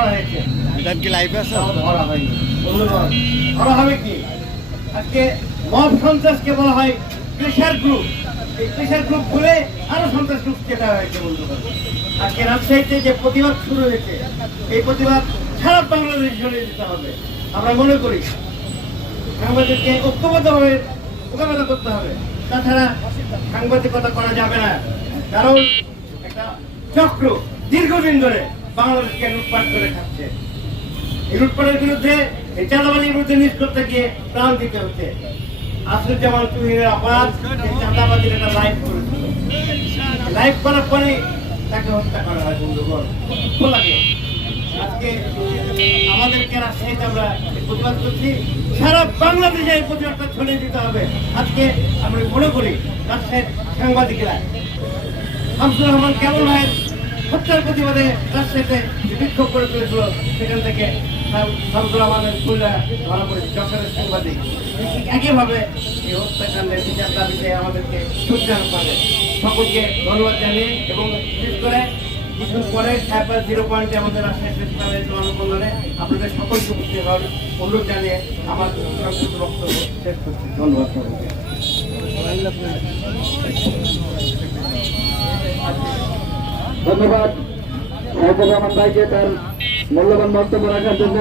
করা হয়েছে। ম্যাডাম কি লাইভে আছে? ধরা হয়নি। ধরা হবে কি? আজকে মব সন্ত্রাসকে বলা হয় প্রেশার গ্রুপ এই প্রেশার গ্রুপ বলে আরও সন্ত্রাস গ্রুপ কেটা হয়েছে বন্ধুগণ আজকে রাজশাহীতে যে প্রতিবাদ শুরু হয়েছে এই প্রতিবাদ সারা বাংলাদেশ ছড়িয়ে দিতে হবে। আমরা মনে করি সাংবাদিককে ঐক্যবদ্ধভাবে মোকাবেলা করতে হবে। তাছাড়া সাংবাদিকতা করা যাবে না। কারণ একটা চক্র দীর্ঘদিন ধরে বাংলাদেশকে লুটপাট করে খাচ্ছে। এই লুটপাটের বিরুদ্ধে এই চাঁদাবাজির বিরুদ্ধে নিজ করতে গিয়ে প্রাণ দিতে হচ্ছে। আসরুজ্জামান তুহিনের অপরাধ চাঁদাবাজির একটা লাইভ করেছিল লাইভ করার পরে তাকে হত্যা করা হয়, বন্ধুগণ। লাগে। আজকে আমাদেরকে রাজশাহীতে আমরা প্রতিবাদ করছি। সারা বাংলাদেশে এই প্রতিবাদটা ছড়িয়ে দিতে হবে। আজকে আমরা মনে করি রাজশাহীর সাংবাদিকেরা। শামসুর রহমান কেমন হয় হত্যার প্রতিবাদে রাজশাহীতে বিক্ষোভ করে তুলেছিল সেখান থেকে রহমানের কইলা ধরা পড়ে যশোরের সাংবাদিক। একইভাবে এই হত্যাকাণ্ডের বিচার দাবিতে আমাদেরকে সুযোগ পাবে সকলকে ধন্যবাদ জানিয়ে এবং বিশেষ করে কিছুক্ষণ পরে সাইবার জিরো পয়েন্টে আমাদের রাজশাহী মানববন্ধনে আপনাদের সকলকে উপস্থিত হওয়ার অনুরোধ জানিয়ে আমার বক্তব্য শেষ করছি। ধন্যবাদ সকলকে ধন্যবাদ। সাইফুর রহমান ভাইকে তার মূল্যবান বক্তব্য রাখার জন্য।